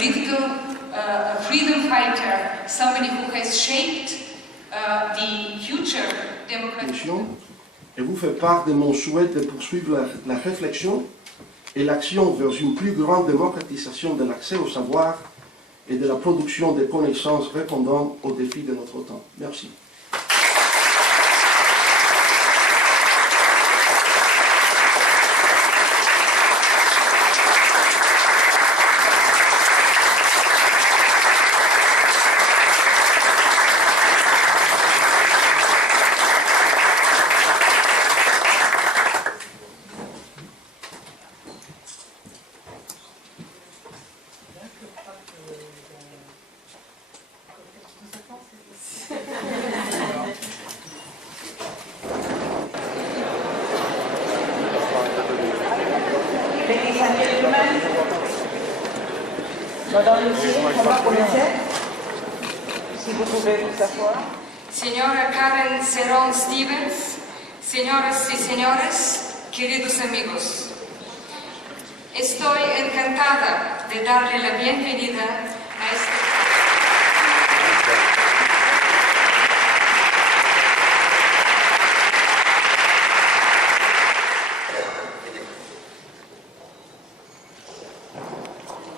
political freedom fighter, somebody who has shaped the future democratic. Et vous fait part de mon souhait de poursuivre la réflexion et l'action vers une plus grande démocratisation de l'accès au savoir et de la production de connaissances répondant aux défis de notre temps. Merci. Madame Lucie, on va commencer. Si vous pouvez vous asseoir. Señora Karen Cerón Stevens, señoras y señores, queridos amigos, estoy encantada de darle la bienvenida a este.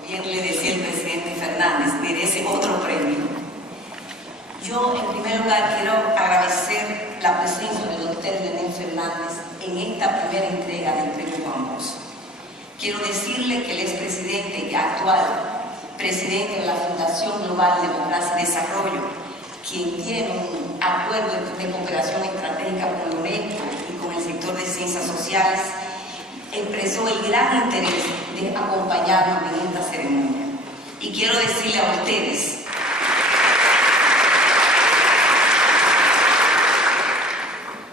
Bien le decía el presidente Fernández, merece otro premio. Yo, en primer lugar, quiero agradecer la presencia del doctor Leonel Fernández en esta primera entrega del premio Juan Bosch. Quiero decirle que el expresidente y actual presidente de la Fundación Global Democracia y Desarrollo, quien tiene un acuerdo de cooperación estratégica con la UNESCO y con el sector de ciencias sociales, expresó el gran interés de acompañarnos en esta ceremonia. Y quiero decirle a ustedes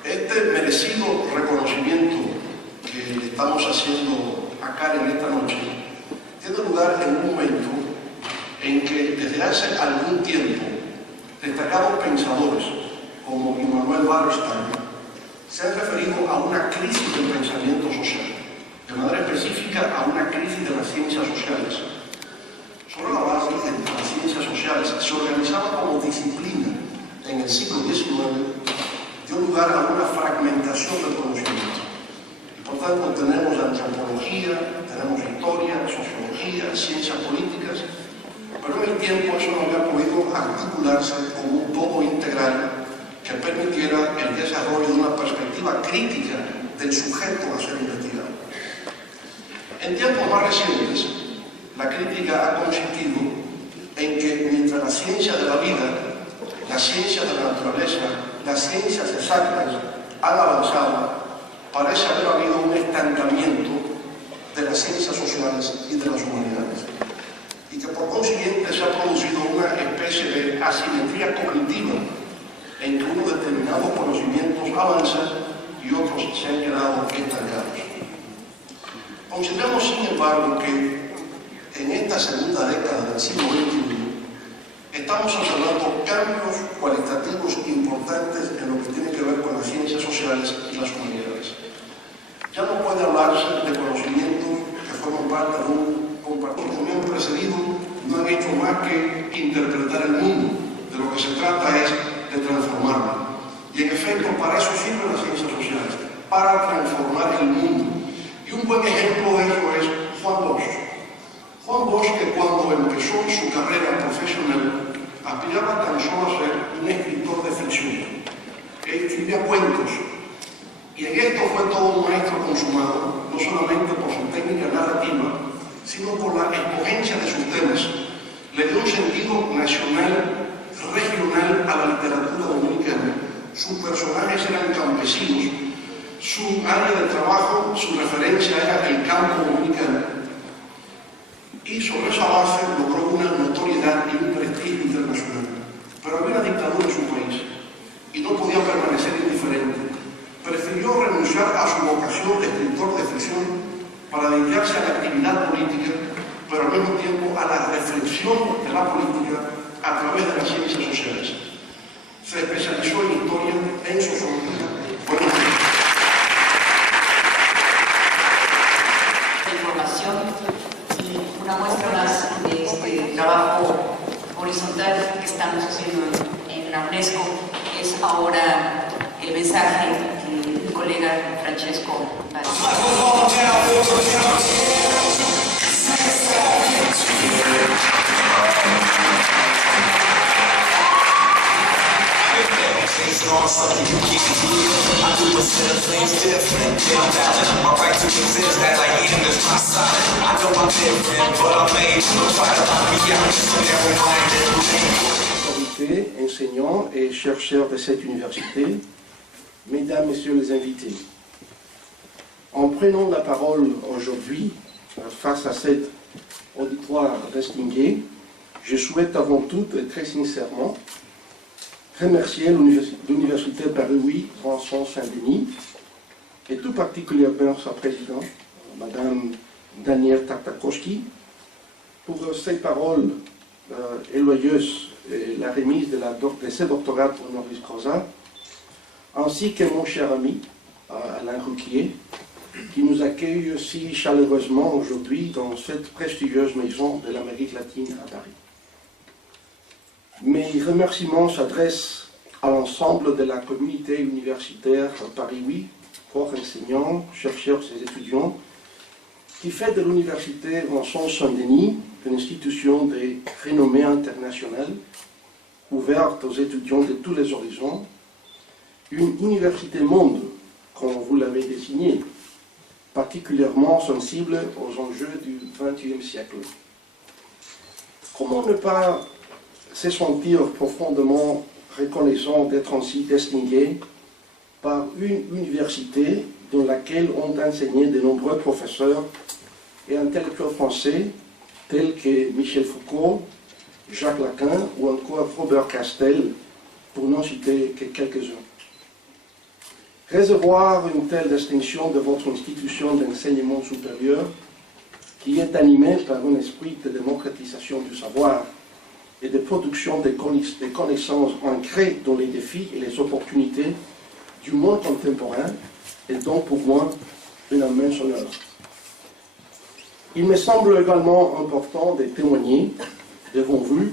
este merecido reconocimiento que le estamos haciendo a Karen esta noche tiene lugar en un momento en que desde hace algún tiempo destacados pensadores como Immanuel Wallerstein se han referido a una crisis del pensamiento social, de manera específica a una crisis de las ciencias sociales. Sobre la base de las ciencias sociales se organizaba como disciplina en el siglo XIX, dio lugar a una fragmentación del conocimiento. Y por tanto tenemos antropología, tenemos historia, sociología, ciencias políticas, pero en el tiempo eso no había podido articularse como un todo integral que permitiera el desarrollo de una perspectiva crítica del sujeto a ser investigado. En tiempos más recientes, la crítica ha consistido en que mientras la ciencia de la vida, la ciencia de la naturaleza, las ciencias exactas han avanzado, parece haber habido un estancamiento de las ciencias sociales y de las humanidades. Y que por consiguiente se ha producido una especie de asimetría cognitiva en que unos determinados conocimientos avanzan y otros se han quedado estancados. Consideramos, sin embargo, que en esta segunda década del siglo XXI estamos observando cambios cualitativos importantes en lo que tiene que ver con las ciencias sociales y las humanidades. Ya no puede hablarse de conocimientos que forman parte de un compartido. Como han precedido, no han hecho más que interpretar el mundo. De lo que se trata es de transformarlo. Y en efecto, para eso sirven las ciencias sociales, para transformar el mundo. Y un buen ejemplo de eso es Juan Bosch. Juan Bosch, que cuando empezó su carrera profesional, aspiraba tan solo a ser un escritor de ficción. Él escribía cuentos. Y en esto fue todo un maestro consumado, no solamente por su técnica narrativa, sino por la escogencia de sus temas. Le dio un sentido nacional, regional a la literatura dominicana. Sus personajes eran campesinos, su área de trabajo, su referencia era el campo dominicano. Y sobre esa base logró una notoriedad y un prestigio internacional. Pero había una dictadura en su país y no podía permanecer indiferente. Prefirió renunciar a su vocación de escritor de ficción para dedicarse a la actividad política, pero al mismo tiempo a la reflexión de la política a través de las ciencias sociales. Se especializó en historia, en sociología. información Y una muestra más de este trabajo horizontal que estamos haciendo en la UNESCO es ahora el mensaje que el colega Francesco va a Autorités, enseignants et chercheurs de cette université, mesdames, messieurs les invités, en prenant la parole aujourd'hui face à cet auditoire distingué, je souhaite avant tout et très sincèrement remercier l'Université Paris-8 Vincent Saint-Denis et tout particulièrement sa présidente, Madame Danielle Tartakovsky, pour ses paroles élogieuses et la remise de ses doctorats honoris causa, ainsi que mon cher ami Alain Rouquier, qui nous accueille si chaleureusement aujourd'hui dans cette prestigieuse maison de l'Amérique latine à Paris. Mes remerciements s'adressent à l'ensemble de la communauté universitaire Paris 8, corps enseignants, chercheurs et étudiants, qui fait de l'université Vincent Saint-Denis une institution de renommée internationale, ouverte aux étudiants de tous les horizons, une université monde, comme vous l'avez désigné, particulièrement sensible aux enjeux du XXe siècle. Comment ne pas se sentir profondément reconnaissant d'être ainsi distingué par une université dans laquelle ont enseigné de nombreux professeurs et intellectuels français tels que Michel Foucault, Jacques Lacan ou encore Robert Castel, pour n'en citer que quelques-uns. Recevoir une telle distinction de votre institution d'enseignement supérieur, qui est animée par un esprit de démocratisation du savoir et de production des connaissances ancrées dans les défis et les opportunités du monde contemporain, est donc pour moi une immense honneur. Il me semble également important de témoigner devant vous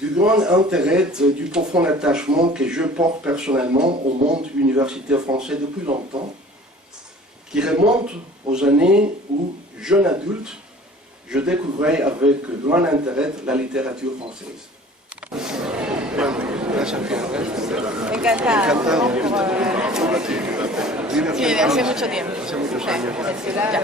du grand intérêt, du profond attachement que je porte personnellement au monde universitaire français depuis longtemps, qui remonte aux années où, jeune adulte, je découvrais avec grand intérêt la littérature française. Encantada. Sí, de hace mucho tiempo. Hace muchos años. Ya.